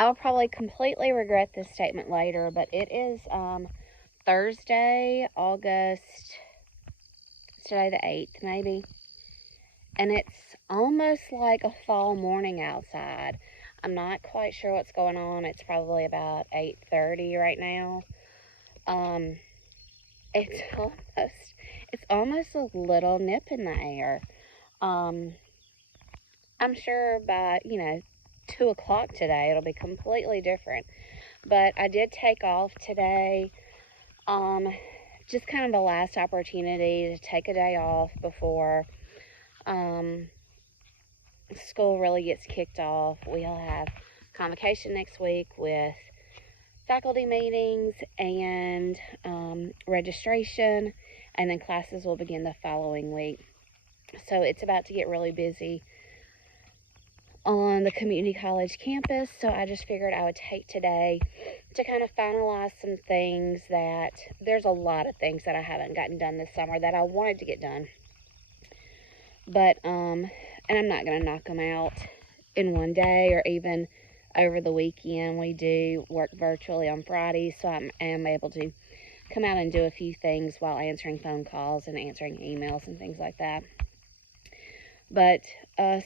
I'll probably completely regret this statement later, but it is Thursday, August, today the 8th maybe, and it's almost like a fall morning outside. I'm not quite sure what's going on. It's probably about 8:30 right now. Um, it's almost a little nip in the air. Um, I'm sure by 2 o'clock today it'll be completely different. But I did take off today. Just kind of a last opportunity to take a day off before school really gets kicked off. We'll have convocation next week with faculty meetings and registration, and then classes will begin the following week. So it's about to get really busy on the community college campus, so I just figured I would take today to kind of finalize some things. That there's a lot of things that I haven't gotten done this summer that I wanted to get done, but and I'm not going to knock them out in one day or even over the weekend. We do work virtually on Fridays, so I am able to come out and do a few things while answering phone calls and answering emails and things like that. But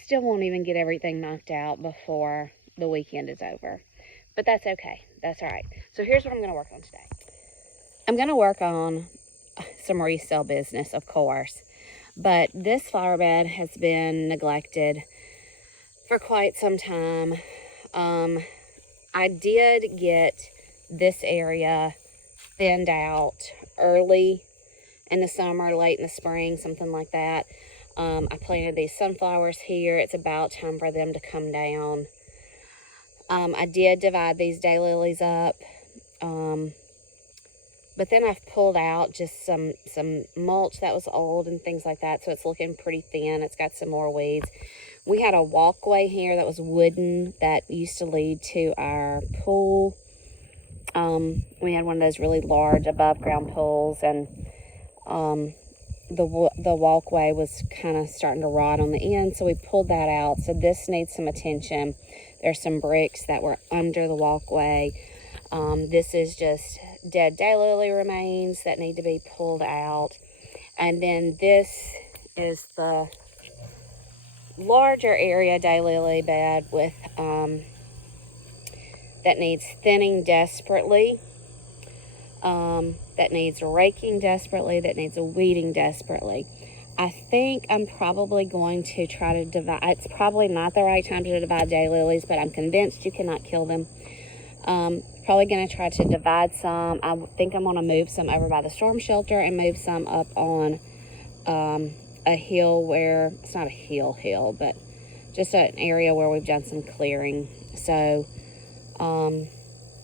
still won't even get everything knocked out before the weekend is over. But that's okay. That's all right. So here's what I'm going to work on today. I'm going to work on some resale business, of course. But this flower bed has been neglected for quite some time. I did get this area thinned out early in the summer, late in the spring, something like that. I planted these sunflowers here. It's about time for them to come down. I did divide these daylilies up. But then I've pulled out just some mulch that was old and things like that, so it's looking pretty thin. It's got some more weeds. We had a walkway here that was wooden that used to lead to our pool. We had one of those really large above ground pools, and the walkway was kind of starting to rot on the end, so we pulled that out. So this needs some attention. There's some bricks that were under the walkway. This is just dead daylily remains that need to be pulled out. And then this is the larger area daylily bed with that needs thinning desperately, that needs raking desperately, that needs weeding desperately. I think I'm probably going to try to divide. It's probably not the right time to divide daylilies, but I'm convinced you cannot kill them. Probably going to try to divide some. I think I'm going to move some over by the storm shelter and move some up on a hill where, it's not a hill, but just an area where we've done some clearing. So I'm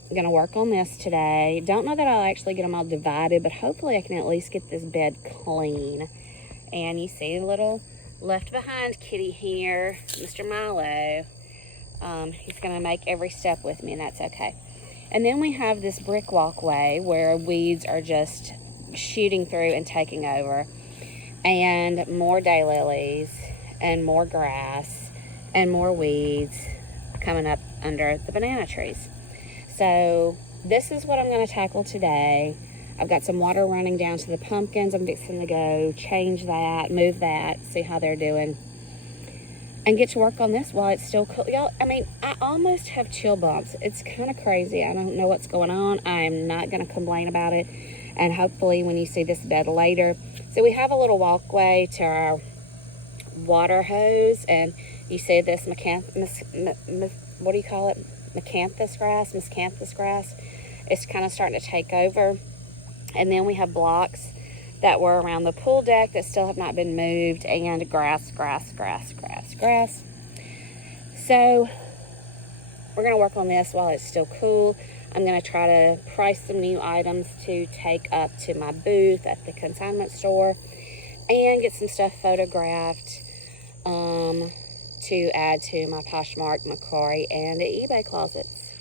going to work on this today. Don't know that I'll actually get them all divided, but hopefully I can at least get this bed clean. And you see a little left behind kitty here, Mr. Milo. He's going to make every step with me, and that's okay. And then we have this brick walkway where weeds are just shooting through and taking over. And more daylilies and more grass and more weeds coming up under the banana trees. So this is what I'm going to tackle today. I've got some water running down to the pumpkins. I'm fixing to go change that, move that, see how they're doing, and get to work on this while it's still cool. Y'all, I mean, I almost have chill bumps. It's kind of crazy. I don't know what's going on. I'm not going to complain about it. And hopefully when you see this bed later. So we have a little walkway to our water hose. And you see this what do you call it? Miscanthus grass. It's kind of starting to take over. And then we have blocks that were around the pool deck that still have not been moved, and grass. So we're going to work on this while it's still cool. I'm going to try to price some new items to take up to my booth at the consignment store and get some stuff photographed to add to my Poshmark, mercari, and eBay closets.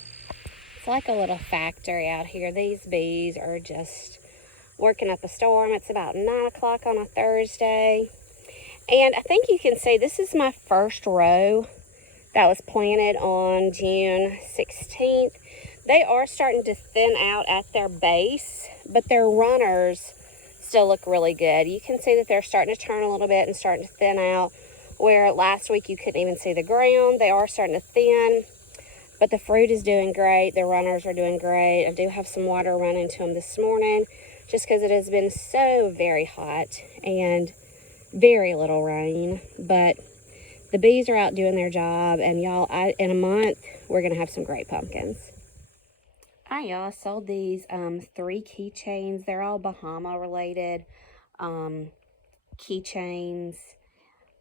It's like a little factory out here. These bees are just working up a storm. It's about 9 o'clock on a Thursday. And I think you can see this is my first row that was planted on June 16th. They are starting to thin out at their base, but their runners still look really good. You can see that they're starting to turn a little bit and starting to thin out, where last week you couldn't even see the ground. They are starting to thin, but the fruit is doing great. The runners are doing great. I do have some water running to them this morning just because it has been so very hot and very little rain, but the bees are out doing their job, and y'all, in a month, we're going to have some great pumpkins. All right, y'all, I sold these 3 keychains. They're all Bahama related keychains.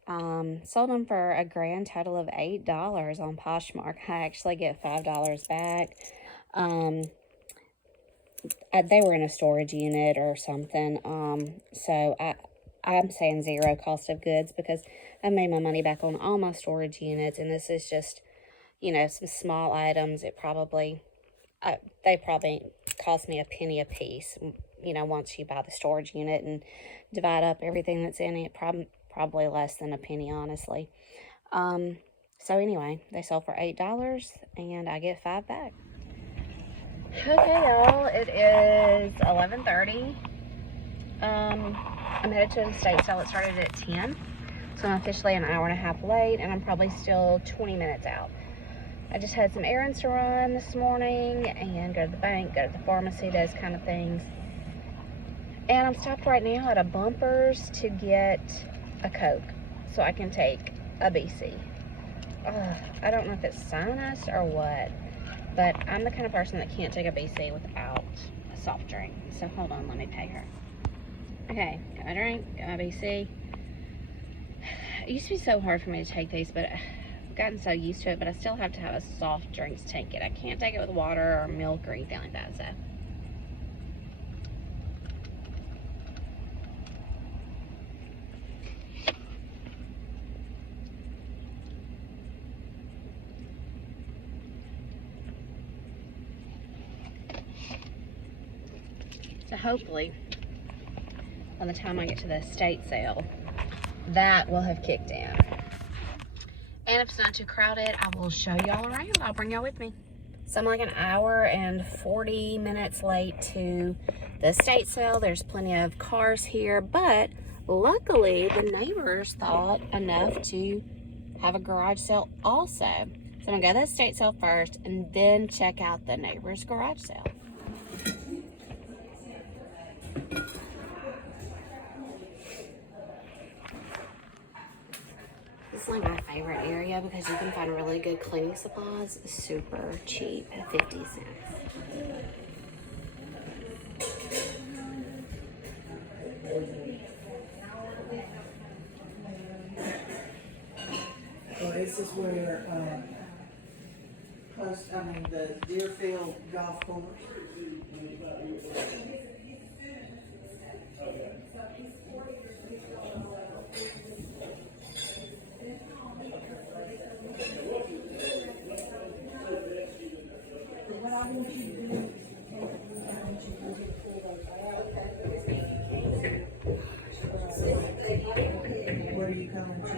Sold them for a grand total of $8 on Poshmark. I actually get $5 back. They were in a storage unit or something. So I'm saying zero cost of goods because I made my money back on all my storage units, and this is just, you know, some small items. It probably, they probably cost me a penny a piece, you know, once you buy the storage unit and divide up everything that's in it, probably less than a penny, honestly. So anyway, they sold for $8, and I get $5 back. Okay, y'all, it is 11:30. I'm headed to an estate sale. It started at 10, so I'm officially an hour and a half late, and I'm probably still 20 minutes out. I just had some errands to run this morning and go to the bank, go to the pharmacy, those kind of things. And I'm stopped right now at a Bumpers to get a Coke so I can take a BC. I don't know if it's sinus or what, but I'm the kind of person that can't take a BC without a soft drink. So hold on, let me pay her. Okay, got my drink, got my BC. It used to be so hard for me to take these, but I've gotten so used to it, but I still have to have a soft drink to take it. I can't take it with water or milk or anything like that, So hopefully, by the time I get to the estate sale, that will have kicked in. And if it's not too crowded, I will show y'all around. I'll bring y'all with me. So I'm like an hour and 40 minutes late to the estate sale. There's plenty of cars here, but luckily the neighbors thought enough to have a garage sale also. So I'm gonna go to the estate sale first and then check out the neighbor's garage sale. This is like my favorite area because you can find really good cleaning supplies super cheap at 50 cents. Well, this is where, the Deerfield Golf Course. Where are you coming to?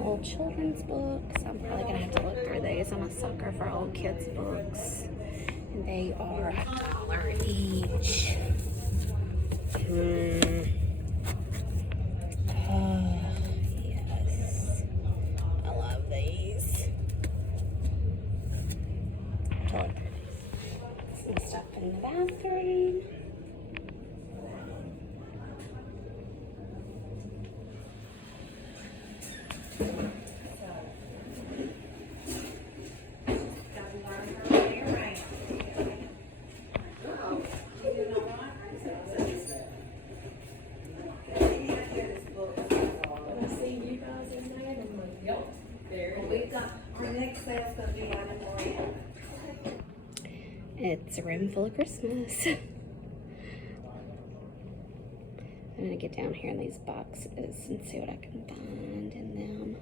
Old children's books. I'm probably gonna have to look through these. I'm a sucker for old kids' books, and they are $1 each. Oh, yes. I love these. Totally pretty. Some stuff in the bathroom. It's a room full of Christmas. I'm gonna get down here in these boxes and see what I can find in them.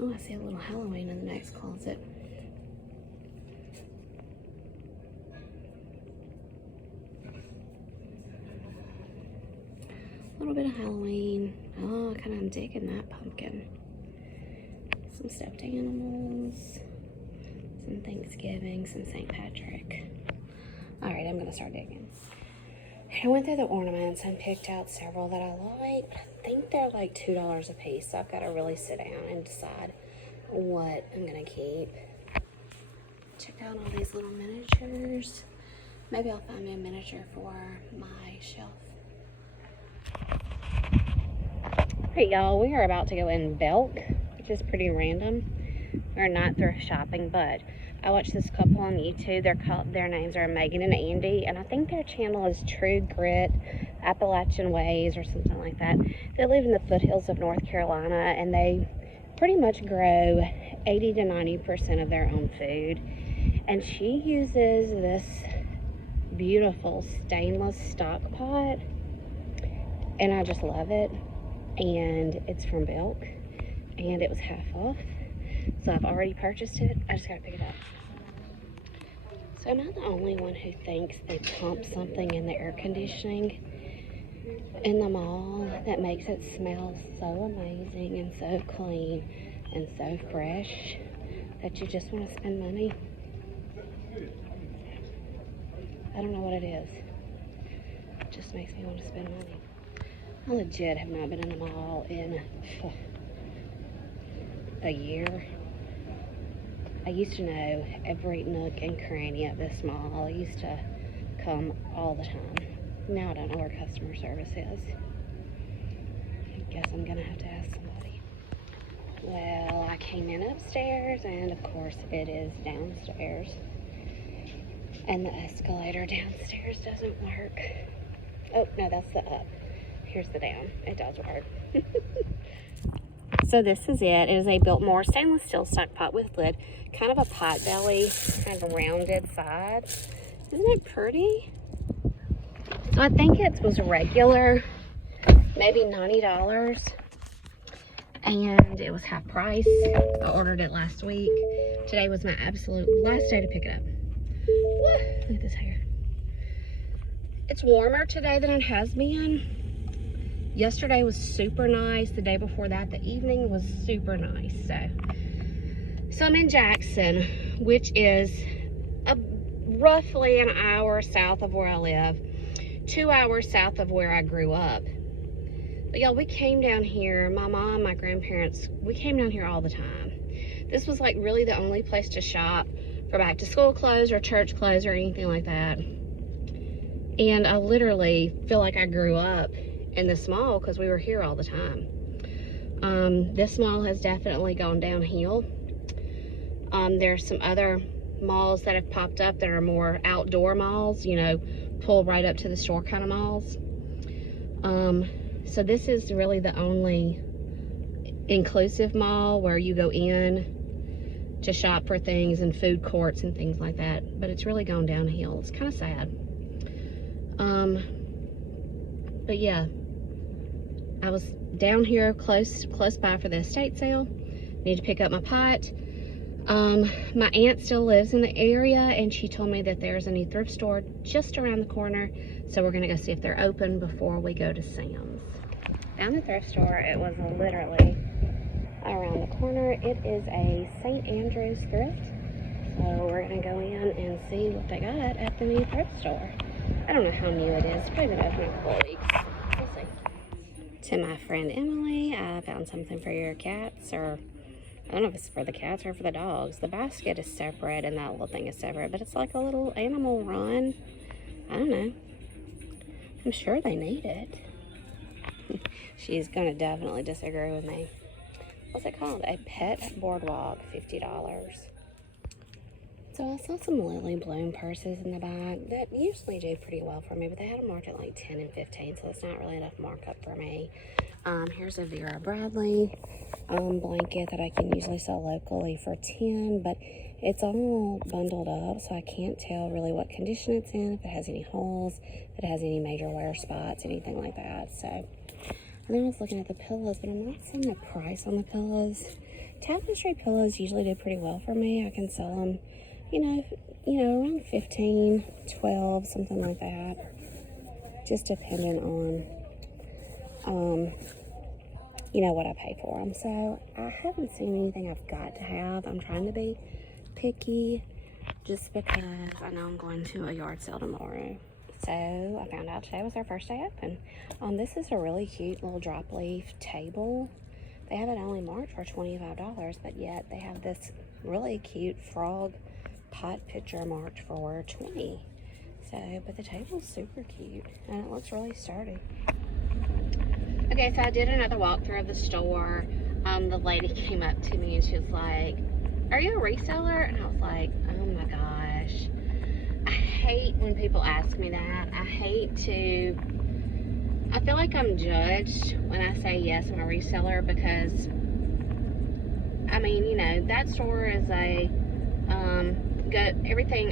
Oh, I see a little Halloween in the next closet. A little bit of Halloween. Oh, I'm digging that pumpkin. Some stuffed animals. Some Thanksgiving, some St. Patrick. Alright, I'm gonna start digging. I went through the ornaments and picked out several that I like. I think they're like $2 a piece, so I've got to really sit down and decide what I'm gonna keep. Check out all these little miniatures. Maybe I'll find me a miniature for my shelf. Alright, y'all, we are about to go in Belk, which is pretty random. We're not thrift shopping, but I watched this couple on YouTube. Their names are Megan and Andy, and I think their channel is True Grit Appalachian Ways or something like that. They live in the foothills of North Carolina, and they pretty much grow 80 to 90% of their own food. And she uses this beautiful stainless stock pot, and I just love it. And it's from Belk, and it was half off. So I've already purchased it. I just gotta pick it up. So I'm not the only one who thinks they pump something in the air conditioning in the mall that makes it smell so amazing and so clean and so fresh that you just want to spend money. I don't know what it is. It just makes me want to spend money. I legit have not been in the mall in a year. I used to know every nook and cranny of this mall. I used to come all the time. Now I don't know where customer service is. I guess I'm gonna have to ask somebody. Well, I came in upstairs, and of course it is downstairs. And the escalator downstairs doesn't work. Oh, no, that's the up. Here's the down. It does work. So this is it. It is a Biltmore stainless steel stock pot with lid. Kind of a pot belly, kind of rounded side. Isn't it pretty? So I think it was regular, maybe $90. And it was half price. I ordered it last week. Today was my absolute last day to pick it up. Woo, look at this hair. It's warmer today than it has been. Yesterday was super nice. The day before that, the evening was super nice. So I'm in Jackson, which is roughly an hour south of where I live, 2 hours south of where I grew up. But y'all, we came down here, my mom, my grandparents, we came down here all the time. This was like really the only place to shop for back to school clothes or church clothes or anything like that. And I literally feel like I grew up in this mall because we were here all the time. This mall has definitely gone downhill. There's some other malls that have popped up that are more outdoor malls, you know, pull right up to the store kind of malls. So this is really the only inclusive mall where you go in to shop for things and food courts and things like that. But it's really gone downhill. It's kind of sad. But yeah, I was down here close by for the estate sale. Need to pick up my pot. My aunt still lives in the area, and she told me that there's a new thrift store just around the corner, so we're gonna go see if they're open before we go to Sam's. Found the thrift store. It was literally around the corner. It is a St. Andrew's thrift, so we're gonna go in and see what they got at the new thrift store. I don't know how new it is. It's probably been open a couple of weeks. We'll see. To my friend Emily, I found something for your cats, or I don't know if it's for the cats or for the dogs. The basket is separate and that little thing is separate, but it's like a little animal run. I don't know. I'm sure they need it. She's gonna definitely disagree with me. What's it called? A pet boardwalk, $50. So I saw some lily bloom purses in the bag that usually do pretty well for me, but they had them marked at like 10 and 15, so that's not really enough markup for me. Here's a Vera Bradley blanket that I can usually sell locally for 10, but it's all bundled up, so I can't tell really what condition it's in, if it has any holes, if it has any major wear spots, anything like that. So, and then I was looking at the pillows, but I'm not seeing the price on the pillows. Tapestry pillows usually do pretty well for me. I can sell them, you know, around 15, 12, something like that. Just depending on, you know, what I pay for them. So I haven't seen anything I've got to have. I'm trying to be picky just because I know I'm going to a yard sale tomorrow. So I found out today was our first day open. This is a really cute little drop leaf table. They have it only marked for $25, but yet they have this really cute frog pot picture marked for $20. So, but the table's super cute and it looks really sturdy. Okay, so I did another walkthrough of the store. The lady came up to me and she was like, "Are you a reseller?" And I was like, oh my gosh. I hate when people ask me that. I feel like I'm judged when I say yes, I'm a reseller, because I mean, you know, that store is a everything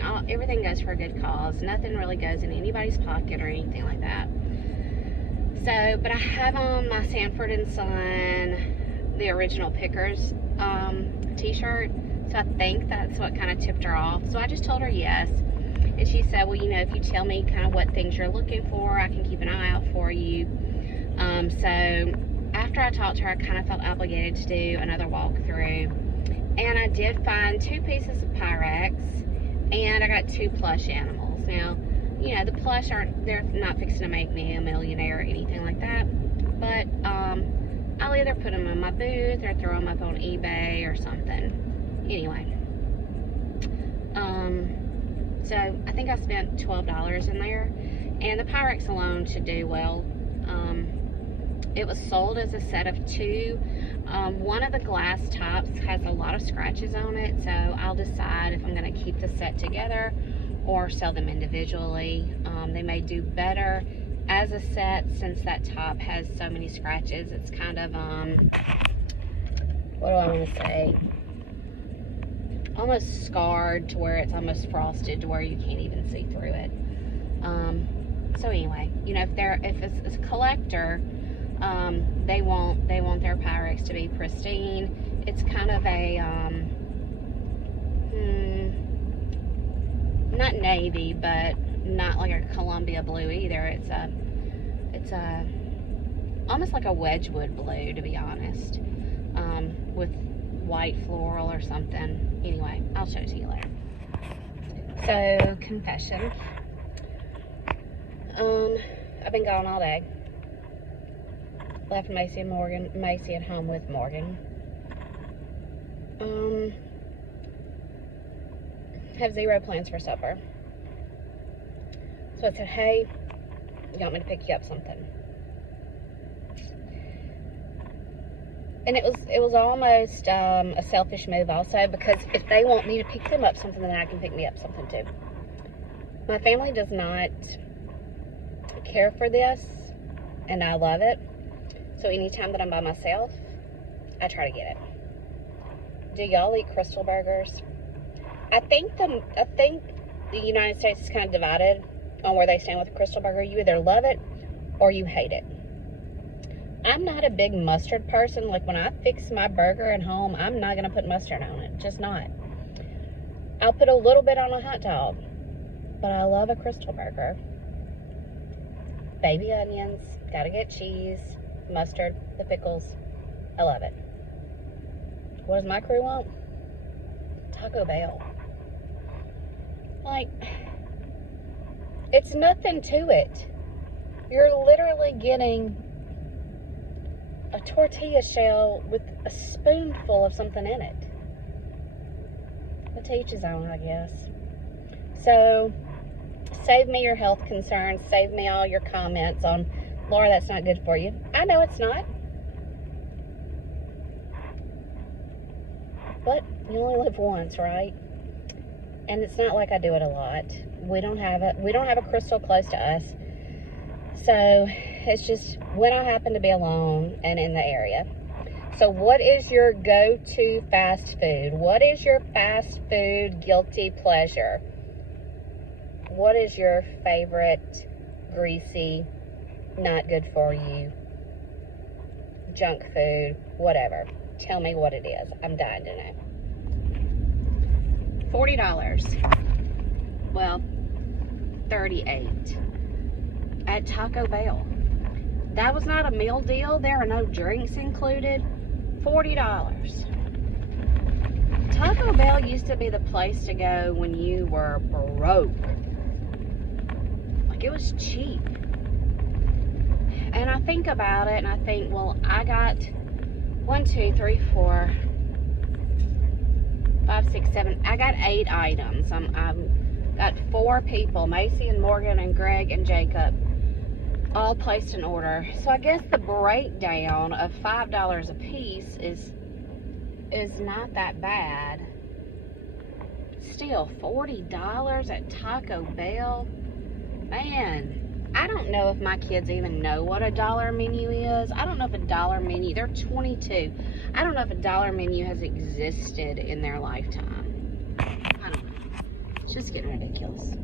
goes for a good cause. Nothing really goes in anybody's pocket or anything like that. So, but I have on my Sanford and Son, the original Pickers t-shirt. So I think that's what kind of tipped her off. So I just told her yes. And she said, well, you know, if you tell me kind of what things you're looking for, I can keep an eye out for you. So after I talked to her, I kind of felt obligated to do another walkthrough. And I did find 2 pieces of Pyrex, and I got 2 plush animals. Now, you know, the plush they're not fixing to make me a millionaire or anything like that. But I'll either put them in my booth or throw them up on eBay or something. Anyway, so I think I spent $12 in there, and the Pyrex alone should do well. It was sold as a set of 2. One of the glass tops has a lot of scratches on it, so I'll decide if I'm going to keep the set together or sell them individually. They may do better as a set since that top has so many scratches. It's kind of, what do I want to say? Almost scarred to where it's almost frosted to where you can't even see through it. So anyway, you know, if it's a collector, they want their Pyrex to be pristine. It's kind of a not navy, but not like a Columbia blue either. It's a almost like a Wedgwood blue, to be honest, with white floral or something. Anyway, I'll show it to you later. So, confession. I've been gone all day. Left Macy at home with Morgan. Have 0 plans for supper. So I said, hey, you want me to pick you up something? And it was almost a selfish move also, because if they want me to pick them up something, then I can pick me up something too. My family does not care for this, and I love it. So anytime that I'm by myself, I try to get it. Do y'all eat Crystal burgers? I think the United States is kind of divided on where they stand with the Crystal burger. You either love it or you hate it. I'm not a big mustard person. Like when I fix my burger at home, I'm not going to put mustard on it. Just not. I'll put a little bit on a hot dog, but I love a Crystal burger. Baby onions, gotta get cheese, mustard, the pickles. I love it. What does my crew want? Taco Bell. Like, It's nothing to it. You're literally getting a tortilla shell with a spoonful of something in it. But to each his own, I guess. So, save me your health concerns. Save me all your comments on, Laura, that's not good for you. I know it's not. But you only live once, right? And it's not like I do it a lot. We don't have a crystal close to us. So it's just when I happen to be alone and in the area. So what is your go-to fast food? What is your fast food guilty pleasure? What is your favorite greasy, not good for you, junk food, whatever? Tell me what it is. I'm dying to know. $40. Well, $38 at Taco Bell. That was not a meal deal. There are no drinks included. $40. Taco Bell used to be the place to go when you were broke. Like, it was cheap. And I think about it and I think, well, I got 1, 2, 3, 4, 5, 6, 7. I got 8 items. I've got 4 people, Macy and Morgan and Greg and Jacob, all placed an order. So I guess the breakdown of $5 a piece is not that bad. Still, $40 at Taco Bell. Man, I don't know if my kids even know what a dollar menu is. I don't know if a dollar menu, they're 22. I don't know if a dollar menu has existed in their lifetime. I don't know. It's just getting ridiculous.